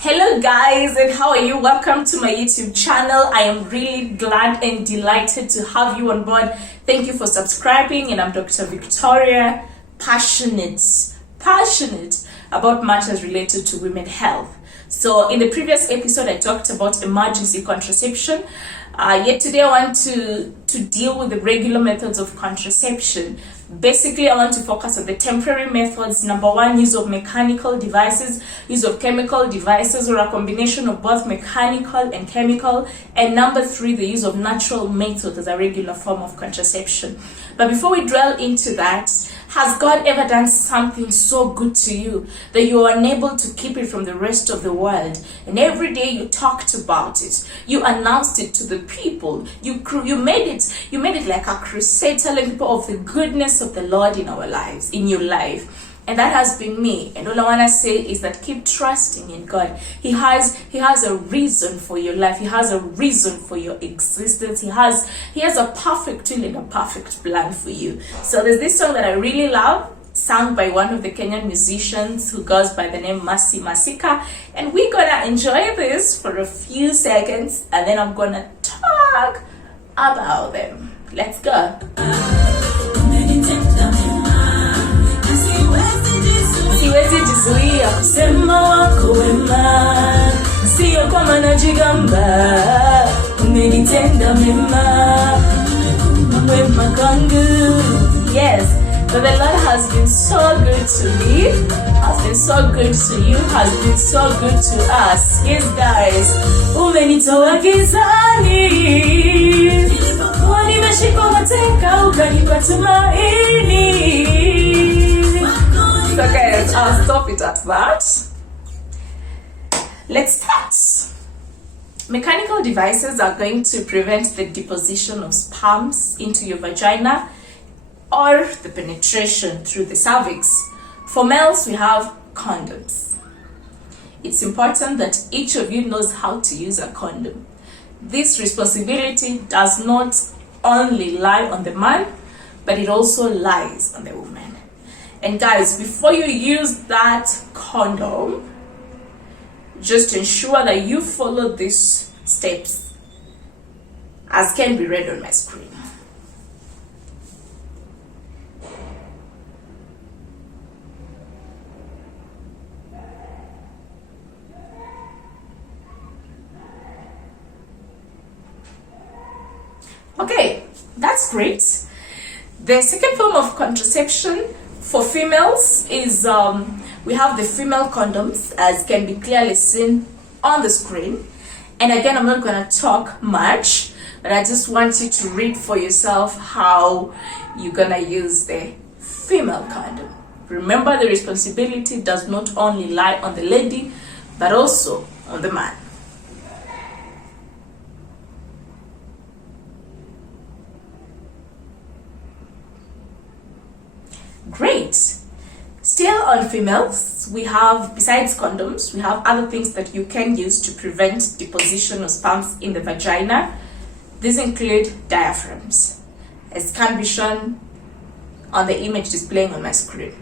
Hello guys, and how are you? Welcome to my YouTube channel. I am really glad and delighted to have you on board. Thank you for subscribing, and I'm Dr. Victoria, passionate about matters related to women health. So in the previous episode I talked about emergency contraception. Yet today I want to deal with the regular methods of contraception. Basically, I want to focus on the temporary methods. Number one, use of mechanical devices, use of chemical devices, or a combination of both mechanical and chemical. And number three, the use of natural methods as a regular form of contraception. But before we dwell into that, has God ever done something so good to you that you are unable to keep it from the rest of the world? And every day you talked about it, you announced it to the people, you made it like a crusade, telling people of the goodness of the Lord in our lives, in your life. And that has been me. And all I want to say is that keep trusting in God. He has a reason for your life. He has a reason for your existence. He has a perfect will and a perfect plan for you. So there's this song that I really love, sung by one of the Kenyan musicians who goes by the name Mercy Masika. And we're gonna enjoy this for a few seconds, and then I'm gonna talk about them. Let's go. Siwezi jizuia kusema wako wema, sio kama najigamba, umenitenda mema, wema kwangu. Yes, but the Lord has been so good to me, has been so good to you, has been so good to us. Yes guys, umenitoa gizani, nimeshikwa mateka, ukanipa tumaini. So guys, I'll stop it at that. Let's start. Mechanical devices are going to prevent the deposition of sperms into your vagina or the penetration through the cervix. For males, we have condoms. It's important that each of you knows how to use a condom. This responsibility does not only lie on the man, but it also lies on the woman. And guys, before you use that condom, just ensure that you follow these steps as can be read on my screen. Okay, that's great. The second form of contraception for females is we have the female condoms, as can be clearly seen on the screen. And again, I'm not going to talk much, but I just want you to read for yourself how you're going to use the female condom. Remember, the responsibility does not only lie on the lady, but also on the man. Great. Still on females, we have, besides condoms, we have other things that you can use to prevent deposition of sperms in the vagina. These include diaphragms, as can be shown on the image displaying on my screen.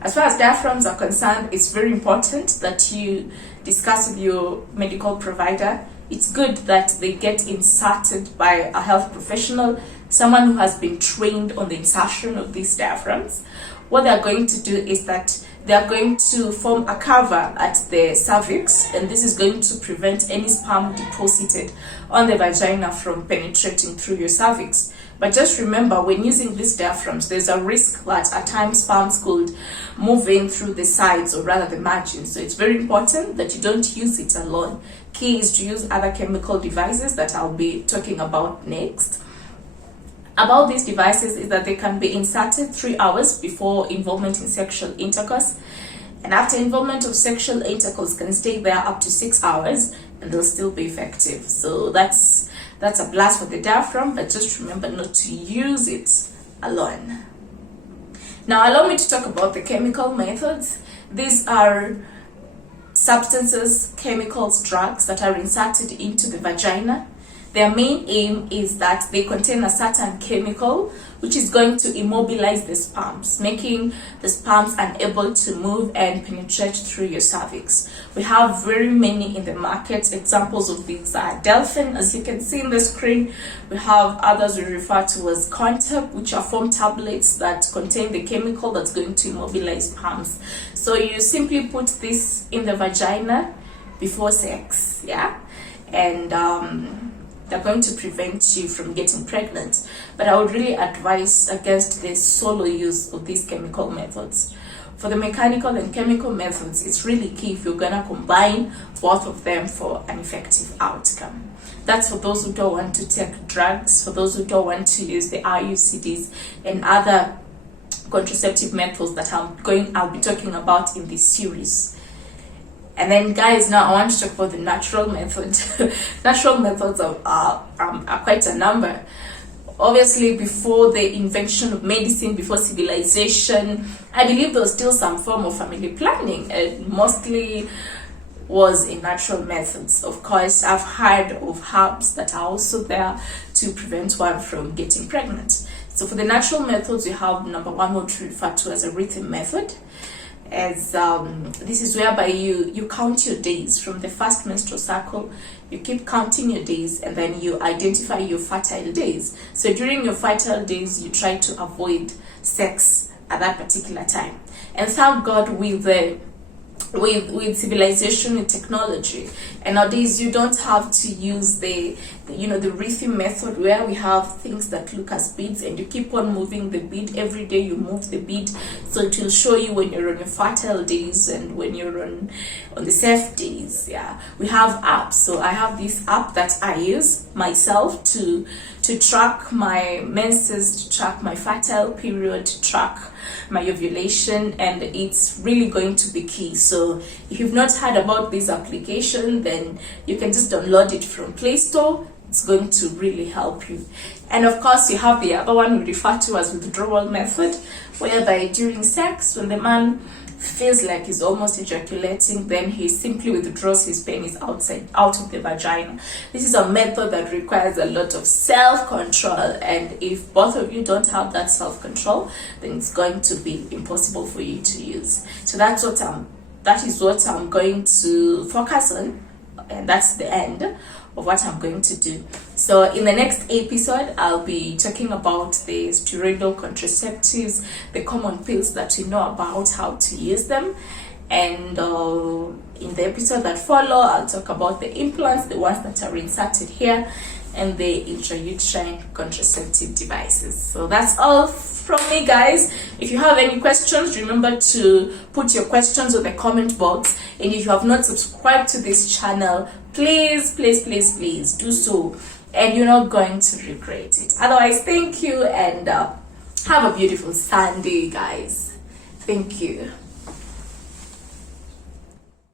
As far as diaphragms are concerned, it's very important that you discuss with your medical provider. It's good that they get inserted by a health professional, someone who has been trained on the insertion of these diaphragms. What they're going to do is that they're going to form a cover at the cervix, and this is going to prevent any sperm deposited on the vagina from penetrating through your cervix. But just remember, when using these diaphragms, there's a risk that at times sperms could move in through the sides, or rather the margins. So it's very important that you don't use it alone. Key is to use other chemical devices that I'll be talking about next. About these devices is that they can be inserted 3 hours before involvement in sexual intercourse, and after involvement of sexual intercourse can stay there up to 6 hours and they'll still be effective. So that's a blast for the diaphragm, but just remember not to use it alone. Now allow me to talk about the chemical methods. These are substances, chemicals, drugs that are inserted into the vagina. Their main aim is that they contain a certain chemical which is going to immobilize the sperms, making the sperms unable to move and penetrate through your cervix. We have very many in the market. Examples of these are Diaphragm, as you can see in the screen. We have others we refer to as Condoms, which are foam tablets that contain the chemical that's going to immobilize sperms. So you simply put this in the vagina before sex, yeah, and they're going to prevent you from getting pregnant. But I would really advise against the solo use of these chemical methods. For the mechanical and chemical methods, it's really key if you're gonna combine both of them for an effective outcome. That's for those who don't want to take drugs, for those who don't want to use the IUCDs and other contraceptive methods that I'll be talking about in this series. And then, guys, now I want to talk about the natural method. Natural methods are quite a number. Obviously, before the invention of medicine, before civilization, I believe there was still some form of family planning, and mostly was in natural methods. Of course, I've heard of herbs that are also there to prevent one from getting pregnant. So for the natural methods, we have number one, what we refer to as a rhythm method. As this is whereby you count your days from the first menstrual cycle. You keep counting your days, and then you identify your fertile days. So during your fertile days, you try to avoid sex at that particular time. And thank God, with civilization and technology, and nowadays you don't have to use the rhythm method, where we have things that look as beads, and you keep on moving the bead every day. You move the bead, so it will show you when you're on your fertile days and when you're on the safe days. Yeah, we have apps. So I have this app that I use myself to track my menses, to track my fertile period, to track my ovulation, and it's really going to be key. So if you've not heard about this application, then you can just download it from Play Store. It's going to really help you. And of course, you have the other one we refer to as withdrawal method, whereby during sex, when the man feels like he's almost ejaculating, then he simply withdraws his penis out of the vagina. This is a method that requires a lot of self-control, and if both of you don't have that self-control, then it's going to be impossible for you to use. So that is what I'm going to focus on, and that's the end of what I'm going to do. So in the next episode, I'll be talking about the steroidal contraceptives, the common pills that we know about, how to use them. And in the episode that follow, I'll talk about the implants, the ones that are inserted here, and the intrauterine contraceptive devices. So that's all from me, guys. If you have any questions, remember to put your questions in the comment box. And if you have not subscribed to this channel, please do so, and you're not going to regret it. Otherwise, thank you, and have a beautiful Sunday, guys. Thank you.